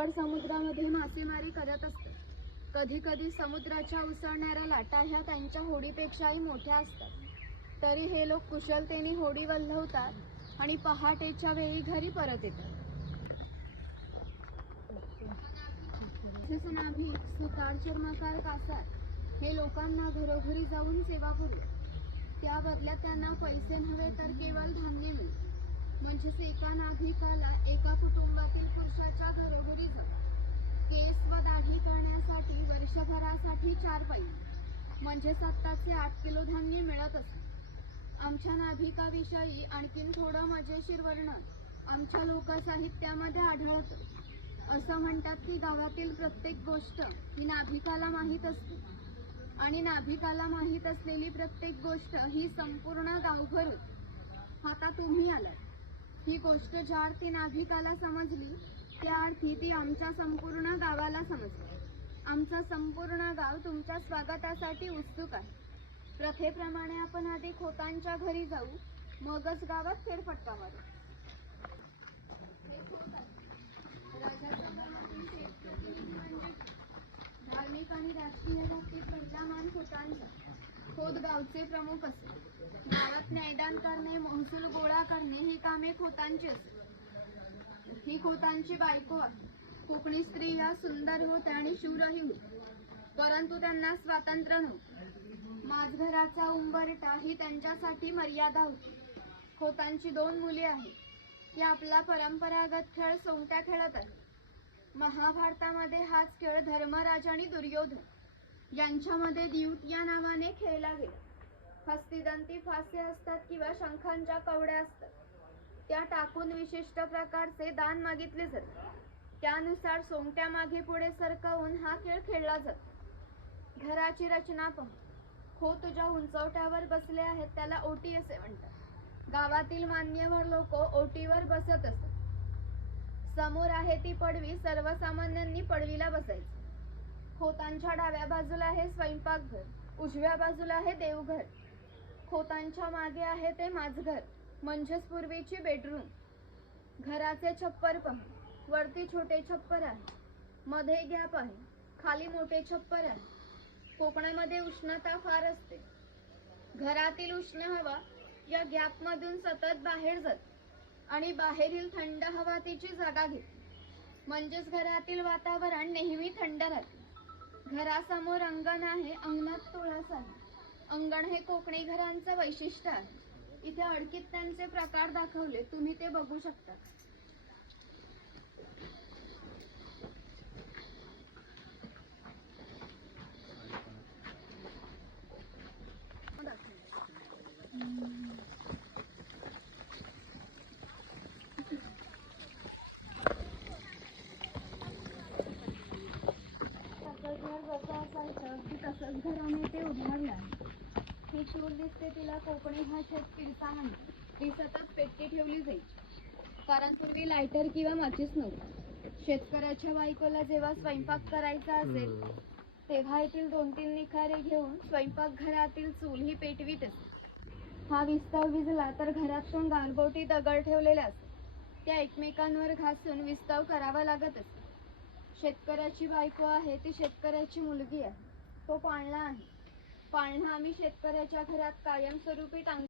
खोलवर समुद्रामध्ये मासेमारी करत असतात. कधी कधी समुद्राच्या उसळणाऱ्या लाटा ह्या त्यांच्या होडीपेक्षाही मोठ्या असतात. तरी हे लोक कुशलतेने होडी वल्हवतात आणि पहाटेच्या वेळी घरी परत येतात. नाभी, सुतार, चर्मकार, कासार हे लोकांना घरोघरी जाऊन सेवा पुरवतात. त्या बदल्यात त्यांना पैसे नव्हे तर केवळ धान्य मिळते. म्हणजेच एका नाभिकाला एका कुटुंबातील पुरुषाच्या घरोघरी जाऊन केस व दाढी करण्यासाठी वर्षभरासाठी 4 पैसे म्हणजे 7 किलो धान्य मिळत असते. आमच्या नाभिकाविषयी आणखीन थोडं मजेशीर वर्णन आमच्या लोकसाहित्यामध्ये आढळतं. असं म्हणतात की गावातील प्रत्येक गोष्ट ही नाभिकाला माहीत असते आणि नाभिकाला माहीत असलेली प्रत्येक गोष्ट ही संपूर्ण गावभर होती. आता तुम्ही आलात. ही गोष्ट ज्या अर्थी नाभिकाला समजली त्या अर्थी ती आमच्या संपूर्ण गावाला समजली. आमचं संपूर्ण गाव तुमच्या स्वागतासाठी उत्सुक आहे. प्रथेप्रमाणे आपण आधी खोतांच्या घरी जाऊ, मगच गावात फेरफटका मारू. राजाचा मनातील शेतप्रतिनिधी म्हणजे धार्मिक आणि राजकीय बाबतीत पहिला मान खोतांचा. खोत गावचे प्रमुख असे. गावात न्यायदान करणे, महसूल गोळा करणे ही कामे खोतांची असे. ही खोतांची बायको आहे. कोकणी स्त्रिया सुंदर होत्या आणि शूरही होत्या, परंतु त्यांना स्वातंत्र्य नव्हते. माझघराचा उंबरठा ही त्यांच्यासाठी मर्यादा होती. खोतांची 2 मुले आहेत. ती आपला परंपरागत खेळ सोंगट्या खेळत आहेत. महाभारतामध्ये हाच खेळ धर्मराज आणि दुर्योधन यांच्यामध्ये द्यूत या नावाने खेळला गेला. हस्तिदंती फासे असतात किंवा शंखांच्या कवड्या असतात. त्या टाकून विशिष्ट प्रकारचे दान मागितले जाते. त्यानुसार सोंगट्या मागे पुढे सरकवून हा खेळ खेळला जातो. घराची रचना पहा. खोत ज्या उंचवट्यावर बसले आहेत त्याला ओटी असे म्हणतात. गावातील मान्यवर लोक ओटीवर बसत असत. समोर आहे ती पडवी. सर्वसामान्यांनी पडवीला बसायचे. खोतांच्या डाव्या बाजूला आहे स्वयंपाकघर, उजव्या बाजूला आहे देवघर. खोतांच्या मागे आहे ते माझघर म्हणजेच पूर्वीची बेडरूम. घराचे छप्पर पहा. वरती छोटे छप्पर आहे, मध्ये गॅप आहे, खाली मोठे छप्पर आहे. कोकणामध्ये उष्णता फार असते. घरातील उष्ण हवा या गॅप मधून सतत बाहेर जाते आणि बाहेरील थंड हवा तिची जागा घेते. म्हणजेच घरातील वातावरण नेहमी थंड राहते. घरासमोर अंगण आहे. अंगणात तुळस आहे. अंगण हे कोकणी घरांचं वैशिष्ट्य आहे. इथे अडकीत त्यांचे प्रकार दाखवले, तुम्ही ते बघू शकता. तसंच घराने ते उभारलं आहे. ही चूल दिसते तिला कोकणी भाषेत पिरसा म्हणतात. ती सतत पेटती ठेवली जायची, कारण पूर्वी लायटर किंवा माचीस नव्हता. शेतकऱ्याच्या बायकोला जेव्हा स्वयंपाक करायचा असेल तेव्हा येथील 2-3 निखारे घेऊन स्वयंपाकघरातील चूल ही पेटवीत असे. हा विस्तव विजला तर घरातून गारबोटी दगड ठेवलेले असते. त्या एकमेकांवर घासून विस्तव करावा लागत असे. शेतकऱ्याची बायको आहे ती शेतकऱ्याची मुलगी आहे. तो पाळणा आहे. पाळणा आम्ही शेतकऱ्याच्या घरात कायमस्वरूपी